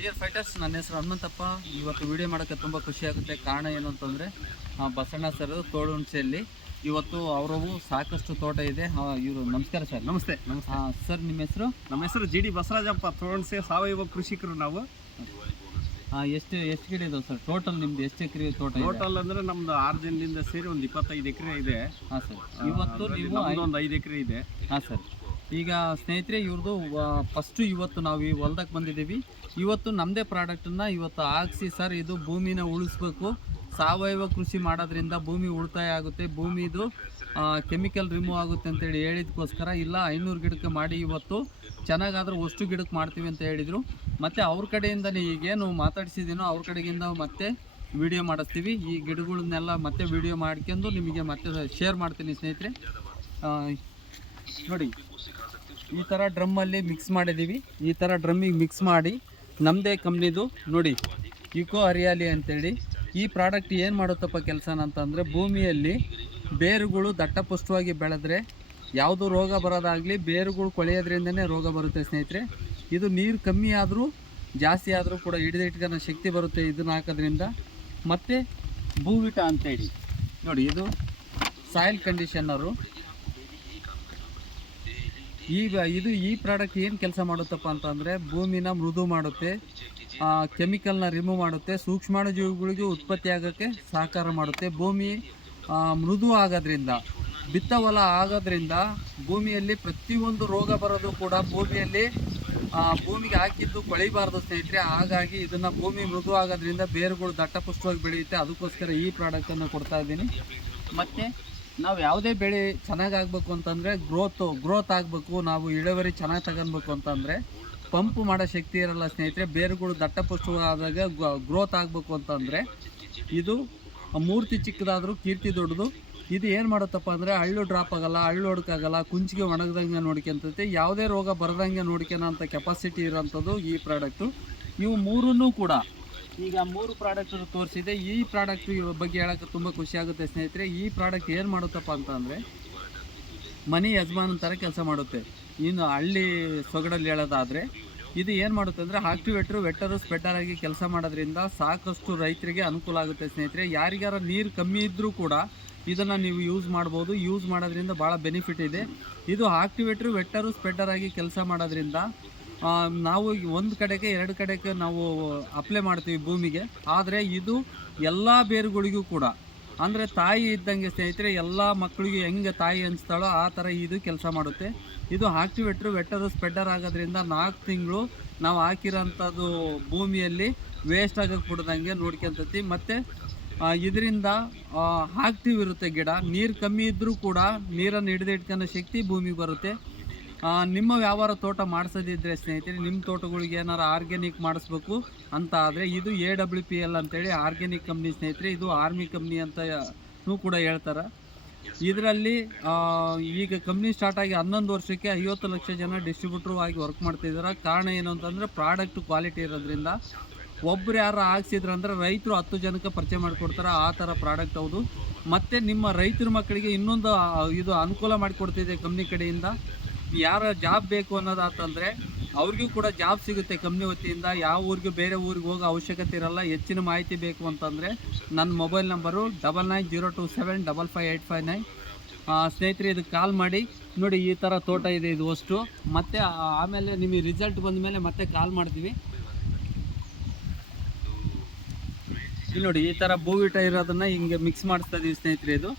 Dear fighters, ನನ್ನ ಹೆಸರು ಹನುಮಂತಪ್ಪ. ಇವತ್ತು ವಿಡಿಯೋ ಮಾಡೋಕ್ಕೆ ತುಂಬ ಖುಷಿಯಾಗುತ್ತೆ. ಕಾರಣ ಏನು ಅಂತಂದರೆ ಬಸಣ್ಣ ಸರ್ ತೋಳುಹುಣಸೆಯಲ್ಲಿ ಇವತ್ತು ಅವರವು ಸಾಕಷ್ಟು ತೋಟ ಇದೆ. ಇವರು ನಮಸ್ಕಾರ ಸರ್. ನಮಸ್ತೆ. ಸರ್, ನಿಮ್ಮ ಹೆಸರು? ನಮ್ಮ ಹೆಸರು ಜಿ ಡಿ ಬಸವರಾಜಪ್ಪ. ತೋಳುಹುಣಸೆ ಸಾವಯವ ಕೃಷಿಕರು ನಾವು. ಎಷ್ಟು ಗಿಡ ಇದಾವೆ ಸರ್? ಟೋಟಲ್ ನಿಮ್ದು ಎಷ್ಟು ಎಕರೆ ತೋಟ? ಟೋಟಲ್ ಅಂದರೆ ನಮ್ದು 6 ಜನದಿಂದ ಸೇರಿ ಒಂದು 25 ಎಕರೆ ಇದೆ. ಹಾಂ ಸರ್. ಇವತ್ತು ನೀವು ಒಂದು 5 ಎಕರೆ ಇದೆ. ಹಾಂ ಸರ್. ಈಗ ಸ್ನೇಹಿತರೆ, ಇವ್ರದ್ದು ಫಸ್ಟು ಇವತ್ತು ನಾವು ಈ ಹೊಲ್ದಕ್ಕೆ ಬಂದಿದ್ದೀವಿ. ಇವತ್ತು ನಮ್ಮದೇ ಪ್ರಾಡಕ್ಟನ್ನು ಇವತ್ತು ಹಾಕ್ಸಿ ಸರ್, ಇದು ಭೂಮಿನ ಉಳಿಸ್ಬೇಕು, ಸಾವಯವ ಕೃಷಿ ಮಾಡೋದ್ರಿಂದ ಭೂಮಿ ಉಳಿತಾಯ ಆಗುತ್ತೆ, ಭೂಮಿದು ಕೆಮಿಕಲ್ ರಿಮೂವ್ ಆಗುತ್ತೆ ಅಂತೇಳಿ ಹೇಳಿದಕ್ಕೋಸ್ಕರ ಇಲ್ಲ 500 ಗಿಡಕ್ಕೆ ಮಾಡಿ ಇವತ್ತು ಚೆನ್ನಾಗಾದ್ರೆ ಅಷ್ಟು ಗಿಡಕ್ಕೆ ಮಾಡ್ತೀವಿ ಅಂತ ಹೇಳಿದರು. ಮತ್ತು ಅವ್ರ ಕಡೆಯಿಂದಲೇ ಈಗೇನು ಮಾತಾಡಿಸಿದ್ದೀನೋ ಅವ್ರ ಕಡೆಗಿಂದ ಮತ್ತೆ ವಿಡಿಯೋ ಮಾಡಿಸ್ತೀವಿ. ಈ ಗಿಡಗಳನ್ನೆಲ್ಲ ಮತ್ತೆ ವಿಡಿಯೋ ಮಾಡ್ಕೊಂಡು ನಿಮಗೆ ಮತ್ತೆ ಶೇರ್ ಮಾಡ್ತೀನಿ ಸ್ನೇಹಿತರೆ. ನೋಡಿ, ಈ ಥರ ಡ್ರಮ್ಮಲ್ಲಿ ಮಿಕ್ಸ್ ಮಾಡಿದ್ದೀವಿ. ಈ ಥರ ಡ್ರಮ್ಮಿಗೆ ಮಿಕ್ಸ್ ಮಾಡಿ ನಮ್ಮದೇ ಕಂಪ್ನಿದು ನೋಡಿ ಇಕೋ ಹರಿಯಾಲಿ ಅಂತೇಳಿ ಈ ಪ್ರಾಡಕ್ಟ್ ಏನು ಮಾಡುತ್ತಪ್ಪ ಕೆಲಸನ ಅಂತಂದರೆ, ಭೂಮಿಯಲ್ಲಿ ಬೇರುಗಳು ದಟ್ಟಪುಷ್ಟವಾಗಿ ಬೆಳೆದ್ರೆ ಯಾವುದು ರೋಗ ಬರೋದಾಗಲಿ, ಬೇರುಗಳು ಕೊಳೆಯೋದ್ರಿಂದನೇ ರೋಗ ಬರುತ್ತೆ ಸ್ನೇಹಿತರೆ. ಇದು ನೀರು ಕಮ್ಮಿ ಆದರೂ ಜಾಸ್ತಿ ಆದರೂ ಕೂಡ ಹಿಡಿದಿಟ್ಕೊಳ್ಳೋ ಶಕ್ತಿ ಬರುತ್ತೆ ಇದನ್ನು ಹಾಕೋದ್ರಿಂದ. ಮತ್ತು ಭೂವಿಟ ಅಂತೇಳಿ ನೋಡಿ, ಇದು ಸಾಯಿಲ್ ಕಂಡೀಷನರು. ಈ ಪ್ರಾಡಕ್ಟ್ ಏನು ಕೆಲಸ ಮಾಡುತ್ತಪ್ಪ ಅಂತಂದರೆ, ಭೂಮಿನ ಮೃದು ಮಾಡುತ್ತೆ, ಕೆಮಿಕಲ್ನ ರಿಮೂವ್ ಮಾಡುತ್ತೆ, ಸೂಕ್ಷ್ಮಾಣುಜೀವಿಗಳಿಗೂ ಉತ್ಪತ್ತಿ ಆಗೋಕ್ಕೆ ಸಹಕಾರ ಮಾಡುತ್ತೆ. ಭೂಮಿ ಮೃದು ಆಗೋದ್ರಿಂದ, ಬಿತ್ತ ಹೊಲ ಆಗೋದ್ರಿಂದ ಭೂಮಿಯಲ್ಲಿ ಪ್ರತಿಯೊಂದು ರೋಗ ಬರೋದು ಕೂಡ ಭೂಮಿಗೆ ಹಾಕಿದ್ದು ಕೊಳಿಬಾರ್ದು ಸ್ನೇಹಿತರೆ. ಹಾಗಾಗಿ ಇದನ್ನು ಭೂಮಿ ಮೃದು ಆಗೋದ್ರಿಂದ ಬೇರುಗಳು ದಟ್ಟಪುಷ್ಟವಾಗಿ ಬೆಳೆಯುತ್ತೆ. ಅದಕ್ಕೋಸ್ಕರ ಈ ಪ್ರಾಡಕ್ಟನ್ನು ಕೊಡ್ತಾ ಇದ್ದೀನಿ. ಮತ್ತು ನಾವು ಯಾವುದೇ ಬೆಳೆ ಚೆನ್ನಾಗಾಗಬೇಕು ಅಂತಂದರೆ, ಗ್ರೋತ್ ಆಗಬೇಕು, ನಾವು ಇಳುವರಿ ಚೆನ್ನಾಗಿ ತಗೊಳ್ಬೇಕು ಅಂತಂದರೆ ಪಂಪು ಮಾಡೋ ಶಕ್ತಿ ಇರಲ್ಲ ಸ್ನೇಹಿತರೆ. ಬೇರುಗಳು ದಟ್ಟಪುಷ್ಟವಾದಾಗ ಗ್ರೋತ್ ಆಗಬೇಕು ಅಂತಂದರೆ ಇದು ಮೂರ್ತಿ ಚಿಕ್ಕದಾದರೂ ಕೀರ್ತಿ ದೊಡ್ಡದು. ಇದು ಏನು ಮಾಡುತ್ತಪ್ಪ ಅಂದರೆ, ಹಳ್ಳು ಡ್ರಾಪ್ ಆಗೋಲ್ಲ, ಹಳ್ಳು ಹೊಡ್ಕಾಗಲ್ಲ, ಕುಂಚಿಗೆ ಒಣಗ್ದಂಗೆ ನೋಡ್ಕೊಂತೈತೆ, ಯಾವುದೇ ರೋಗ ಬರದಂಗೆ ನೋಡ್ಕೊಳೋಂಥ ಕೆಪಾಸಿಟಿ ಇರೋಂಥದ್ದು ಈ ಪ್ರಾಡಕ್ಟು. ಇವು ಮೂರನ್ನೂ ಕೂಡ ಈಗ 3 ಪ್ರಾಡಕ್ಟ್ ತೋರಿಸಿದೆ. ಈ ಪ್ರಾಡಕ್ಟ್ ಬಗ್ಗೆ ಹೇಳೋಕ್ಕೆ ತುಂಬ ಖುಷಿಯಾಗುತ್ತೆ ಸ್ನೇಹಿತರೆ. ಈ ಪ್ರಾಡಕ್ಟ್ ಏನು ಮಾಡುತ್ತಪ್ಪ ಅಂತಂದರೆ, ಮನೆ ಯಜಮಾನನ ಥರ ಕೆಲಸ ಮಾಡುತ್ತೆ. ಇನ್ನು ಹಳ್ಳಿ ಸೊಗಡಲ್ಲಿ ಹೇಳೋದಾದರೆ, ಇದು ಏನು ಮಾಡುತ್ತೆ ಅಂದರೆ, ವೆಟ್ಟರು ಸ್ಪ್ರೆಡ್ಡರ್ ಆಗಿ ಕೆಲಸ ಮಾಡೋದ್ರಿಂದ ಸಾಕಷ್ಟು ರೈತರಿಗೆ ಅನುಕೂಲ ಆಗುತ್ತೆ ಸ್ನೇಹಿತರೆ. ಯಾರಿಗಾರ ನೀರು ಕಮ್ಮಿ ಇದ್ದರೂ ಕೂಡ ಇದನ್ನು ನೀವು ಯೂಸ್ ಮಾಡ್ಬೋದು. ಯೂಸ್ ಮಾಡೋದ್ರಿಂದ ಭಾಳ ಬೆನಿಫಿಟ್ ಇದೆ. ಇದು ವೆಟ್ಟರು ಸ್ಪ್ರೆಡ್ಡರ್ ಆಗಿ ಕೆಲಸ ಮಾಡೋದ್ರಿಂದ ನಾವು ಒಂದು ಕಡೆಗೆ 2 ಕಡೆಗೆ ನಾವು ಅಪ್ಲೈ ಮಾಡ್ತೀವಿ ಭೂಮಿಗೆ. ಆದರೆ ಇದು ಎಲ್ಲ ಬೇರುಗಳಿಗೂ ಕೂಡ, ಅಂದರೆ ತಾಯಿ ಇದ್ದಂಗೆ ಸ್ನೇಹಿತರೆ, ಎಲ್ಲ ಮಕ್ಕಳಿಗೆ ಹೆಂಗೆ ತಾಯಿ ಅನಿಸ್ತಾಳೋ ಆ ಥರ ಇದು ಕೆಲಸ ಮಾಡುತ್ತೆ. ಇದು ವೆಟ್ಟರು ಸ್ಪ್ರೆಡ್ಡರ್ ಆಗೋದ್ರಿಂದ 4 ತಿಂಗಳು ನಾವು ಹಾಕಿರೋಂಥದ್ದು ಭೂಮಿಯಲ್ಲಿ ವೇಸ್ಟ್ ಆಗೋಕ್ಕೆ ಬಿಡ್ದಂಗೆ ನೋಡ್ಕೊಂತತಿ. ಮತ್ತು ಇದರಿಂದ ಆಕ್ಟಿವ್ ಇರುತ್ತೆ ಗಿಡ. ನೀರು ಕಮ್ಮಿ ಇದ್ದರೂ ಕೂಡ ನೀರನ್ನು ಹಿಡಿದಿಟ್ಕೊಳ್ಳೋ ಶಕ್ತಿ ಭೂಮಿಗೆ ಬರುತ್ತೆ. ನಿಮ್ಮ ವ್ಯವಹಾರ ತೋಟ ಮಾಡಿಸೋದಿದ್ರೆ ಸ್ನೇಹಿತರೆ, ನಿಮ್ಮ ತೋಟಗಳಿಗೆ ಏನಾರು ಆರ್ಗ್ಯಾನಿಕ್ ಮಾಡಿಸ್ಬೇಕು ಅಂತ ಆದರೆ ಇದು AWPL ಅಂತೇಳಿ ಆರ್ಗ್ಯಾನಿಕ್ ಕಂಪ್ನಿ ಸ್ನೇಹಿತರೆ. ಇದು ಆರ್ಮಿ ಕಂಪ್ನಿ ಅಂತಲೂ ಕೂಡ ಹೇಳ್ತಾರೆ. ಇದರಲ್ಲಿ ಈಗ ಕಂಪ್ನಿ ಸ್ಟಾರ್ಟ್ ಆಗಿ 11 ವರ್ಷಕ್ಕೆ 50 ಲಕ್ಷ ಜನ ಡಿಸ್ಟ್ರಿಬ್ಯೂಟ್ರು ಆಗಿ ವರ್ಕ್ ಮಾಡ್ತಿದ್ದಾರೆ. ಕಾರಣ ಏನು ಅಂತಂದರೆ, ಪ್ರಾಡಕ್ಟ್ ಕ್ವಾಲಿಟಿ ಇರೋದ್ರಿಂದ. ಒಬ್ಬರು ಯಾರು ಹಾಕ್ಸಿದ್ರಂದ್ರೆ ರೈತರು 10 ಜನಕ್ಕೆ ಪರಿಚಯ ಮಾಡಿಕೊಡ್ತಾರೆ, ಆ ಥರ ಪ್ರಾಡಕ್ಟ್ ಹೌದು. ಮತ್ತು ನಿಮ್ಮ ರೈತರ ಮಕ್ಕಳಿಗೆ ಇನ್ನೊಂದು ಇದು ಅನುಕೂಲ ಮಾಡಿಕೊಡ್ತಿದೆ ಕಂಪ್ನಿ ಕಡೆಯಿಂದ. ಯಾರ ಜಾಬ್ ಬೇಕು ಅನ್ನೋದಾತಂದರೆ ಅವ್ರಿಗೂ ಕೂಡ ಜಾಬ್ ಸಿಗುತ್ತೆ ಕಂಪ್ನಿ ವತಿಯಿಂದ. ಯಾವ ಊರಿಗೂ ಬೇರೆ ಊರಿಗೆ ಹೋಗೋ ಅವಶ್ಯಕತೆ ಇರಲ್ಲ. ಹೆಚ್ಚಿನ ಮಾಹಿತಿ ಬೇಕು ಅಂತಂದರೆ ನನ್ನ ಮೊಬೈಲ್ ನಂಬರು 9902755859. ಸ್ನೇಹಿತರೆ, ಇದಕ್ಕೆ ಕಾಲ್ ಮಾಡಿ. ನೋಡಿ, ಈ ಥರ ತೋಟ ಇದೆ ಇದು ಅಷ್ಟು. ಮತ್ತು ಆಮೇಲೆ ನಿಮಗೆ ರಿಸಲ್ಟ್ ಬಂದ ಮೇಲೆ ಮತ್ತೆ ಕಾಲ್ ಮಾಡ್ತೀವಿ. ಇಲ್ಲಿ ನೋಡಿ, ಈ ಥರ ಭೂವಿಟ ಇರೋದನ್ನು ಹಿಂಗೆ ಮಿಕ್ಸ್ ಮಾಡಿಸ್ತಾ ಇದೀವಿ ಸ್ನೇಹಿತರೆ. ಇದು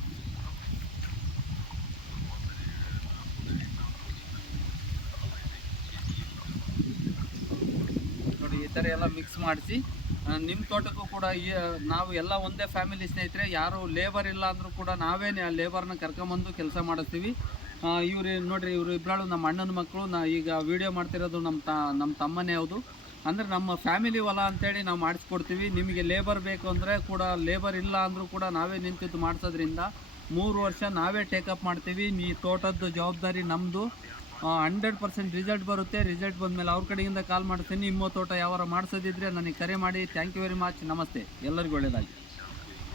ನೋಡಿ, ಈ ಥರ ಎಲ್ಲ ಮಿಕ್ಸ್ ಮಾಡಿಸಿ ನಿಮ್ಮ ತೋಟಕ್ಕೂ ಕೂಡ ನಾವು ಎಲ್ಲ ಒಂದೇ ಫ್ಯಾಮಿಲಿ ಸ್ನೇಹಿತರೆ. ಯಾರು ಲೇಬರ್ ಇಲ್ಲ ಅಂದರೂ ಕೂಡ ನಾವೇ ಲೇಬರ್ನ ಕರ್ಕೊಂಬಂದು ಕೆಲಸ ಮಾಡಿಸ್ತೀವಿ. ಇವ್ರು ನೋಡಿರಿ, ಇವರು ಇಬ್ಬರು ನಮ್ಮ ಅಣ್ಣನ ಮಕ್ಕಳು. ಈಗ ವಿಡಿಯೋ ಮಾಡ್ತಿರೋದು ನಮ್ಮ ತಮ್ಮನೇ ಹೌದು. ಅಂದರೆ ನಮ್ಮ ಫ್ಯಾಮಿಲಿ ಹೊಲ ಅಂತೇಳಿ ನಾವು ಮಾಡಿಸ್ಕೊಡ್ತೀವಿ. ನಿಮಗೆ ಲೇಬರ್ ಬೇಕು ಅಂದರೆ ಕೂಡ, ಲೇಬರ್ ಇಲ್ಲ ಅಂದರೂ ಕೂಡ ನಾವೇ ನಿಂತಿದ್ದು ಮಾಡಿಸೋದ್ರಿಂದ 3 ವರ್ಷ ನಾವೇ ಟೇಕಪ್ ಮಾಡ್ತೀವಿ. ಈ ತೋಟದ ಜವಾಬ್ದಾರಿ ನಮ್ಮದು. 100% ರಿಸಲ್ಟ್ ಬರುತ್ತೆ. ರಿಸಲ್ಟ್ ಬಂದಮೇಲೆ ಅವ್ರ ಕಡೆಯಿಂದ ಕಾಲ್ ಮಾಡ್ತೀನಿ. ನಿಮ್ಮ ತೋಟ ಯಾವಾರ ಮಾಡಿಸೋದಿದ್ರೆ ನನಗೆ ಕರೆ ಮಾಡಿ. Thank you very much. ನಮಸ್ತೆ. ಎಲ್ಲರಿಗೂ ಒಳ್ಳೆಯದಾಗಿ.